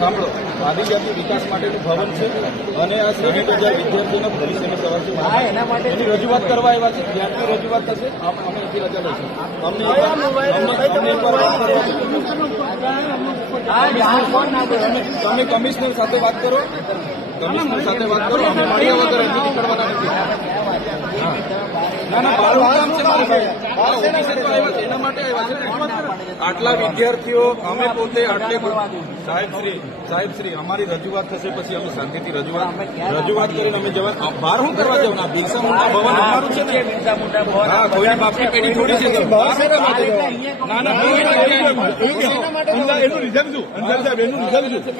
સાંભળો, આદિજાતિ વિકાસ માટેનું ભવન છે અને આ 60,000 વિદ્યાર્થીઓના ભવિષ્યની સવાલ છે. એની રજૂઆત કરવા આવ્યા છે. જ્યાંથી રજૂઆત થશે અમે એથી રજા લઈશું. તમે કમિશનર સાથે વાત કરો. કમિશનર સાથે વાત કરો. અમે મળ્યા વગર અહીંથી નીકળવાના નથી. ના મારું કામ છે. મારી ભાઈ એના માટે આવ્યા છે. આટલા વિદ્યાર્થીઓ અમે પોતે સાહેબશ્રી અમારી રજૂઆત થશે પછી અમે શાંતિથી રજૂઆત કરીને અમે જવા બહાર શું કરવા જવું? બિરસા મુંડા ભવન અમારું છે ને. હા, કોઈની બાપની પેઢી થોડી છે. એનું રીઝન શું?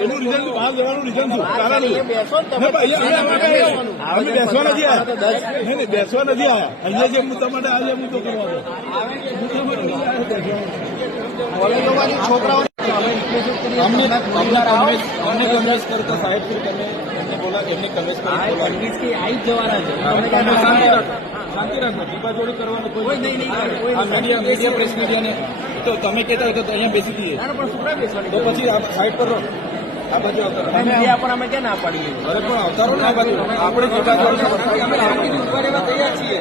એનું રીઝન બહાર જવાનું રીઝન શું? અમે બેસવા નથી આવ્યા. બેસવા નથી આવ્યા. અહીંયા જે મુદ્દા માટે આજે મુદ્દો કરવા છોકરાઓ અમને કન્વેન્સ કરતા સાહેબ તમે એમને બોલા એમને કન્વેન્સ શાંતિ રાખો. દીપાજોડી કરવાનું કોઈ મીડિયા પ્રેસ મીડિયાને તો તમે કહેતા હોય તો અહીંયા બેસી દઈએ તો પછી સાઈડ પર રહો. આ બાજુ આવતા અમે ક્યાં ના પાડીએ? અરે પણ અવતારો ના બાજુ આપણે દીપાજોડી અમે શાંતિથી ઉભા રહેવા તૈયાર છીએ.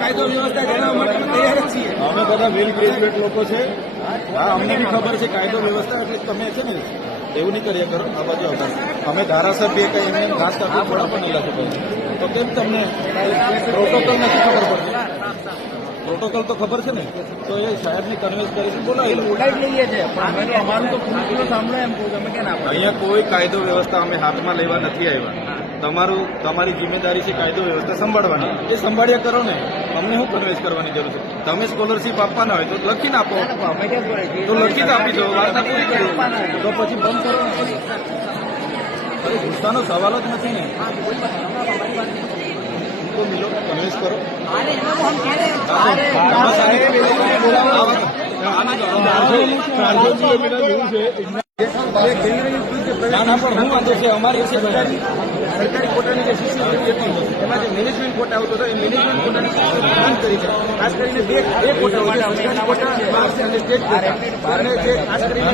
કાયદો વ્યવસ્થા જણાવવા માટે તૈયાર જ છીએ. અમે બધા વેલ ગ્રેજ્યુએટ લોકો છે. હા, અમને બી ખબર છે કાયદો વ્યવસ્થા. એટલે તમે છે ને એવું નહીં કરીએ કરો. આ બાજુ આવતા અમે ધારાસભ્ય કઈ એમને ઘાસ કાપી થોડા પણ નહીં લાગશે તો કેમ તમને પ્રોટોકોલ નથી ખબર પડતી? પ્રોટોકોલ તો ખબર છે ને. તો એ સાહેબની કન્વેન્સ કરીશું. બોલાવી લઈએ છીએ. અમારું તો સાંભળો એમ કહું તમે કે ના. અહીંયા કોઈ કાયદો વ્યવસ્થા અમે હાથમાં લેવા નથી આવ્યા. તમારી જિમ્મેદારી છે કાયદો વ્યવસ્થા સંભાળવાની. એ સંભાળ્યા કરો ને. અમને શું કન્વેન્સ કરવાની જરૂર છે? તમે સ્કોલરશીપ આપવાના હોય તો લખીને આપો. તો લખીને આપી દો. વાર્તા પૂરી કરી તો પછી બંધ કરો ને. અરે ગુસ્સાનો સવાલ જ નથી ને. મિલો કન્વેન્સ કરો. ના પણ હું વાંધો છે અમારી છે સરકારી કોટાની જે શિષ્યવૃત્તિ હતી એમાં જે મેનેજમેન્ટ કોટા આવતો હતો એ મેનેજમેન્ટ કોટાની શિષ્યવૃત્તિ બંધ કરી છે. ખાસ કરીને બે કોટા હોય છે, સરકારી કોટા અને સ્ટેટ કોટા. અને જે ખાસ કરીને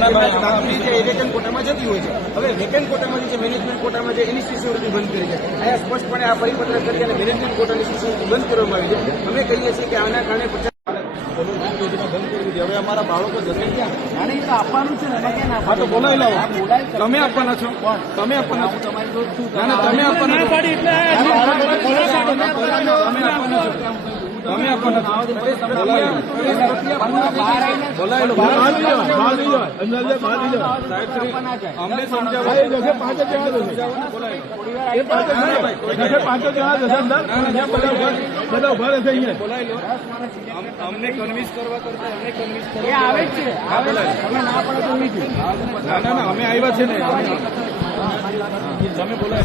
વેકેન્ટ કોટામાં જતી હોય છે. હવે વેકેન્ટ કોટામાં જે મેનેજમેન્ટ કોટામાં જે એની શિષ્યવૃત્તિ બંધ કરી છે. અહીંયા સ્પષ્ટપણે આ પરિપત્ર કરી અને મેનેજમેન્ટ કોટાની શિષ્યવૃત્તિ બંધ કરવામાં આવી છે. અમે કહીએ છીએ કે આના કારણે હવે અમારા બાળકો જશે ક્યાં? તો આપવાનું છે ને. હા તો બોલાવી લાવો. તમે આપવાના છો. તમે આપવાના છો. તમે આપવાના છો. તમે આપવાના છો. અમને સમજાવો. અમને કન્વિન્સ કરવા કરતા અમને કન્વિન્સ કરવા આવે છે. ના અમે આવ્યા છે ને. તમે બોલાય